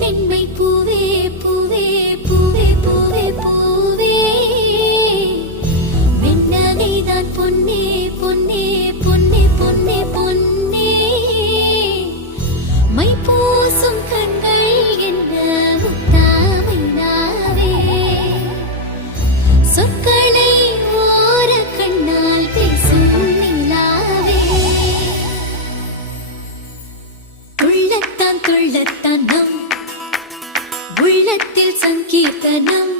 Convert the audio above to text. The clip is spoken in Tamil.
பெண்மை பூவே பூவே பூவே பூவே பூவே வெண்ணகைதான் பொன்னே பொன்னே பொன்னே பொன்னே பொன்னே மை பூசும் கண்கள் என்ன முத்தாமை நாவே சொற்களை ஓர கண்ணால் பேசும் நிலாவே உள்ளத்தான் துள்ளத்தான் நம் உள்ளத்தில் சங்கீர்த்தனம்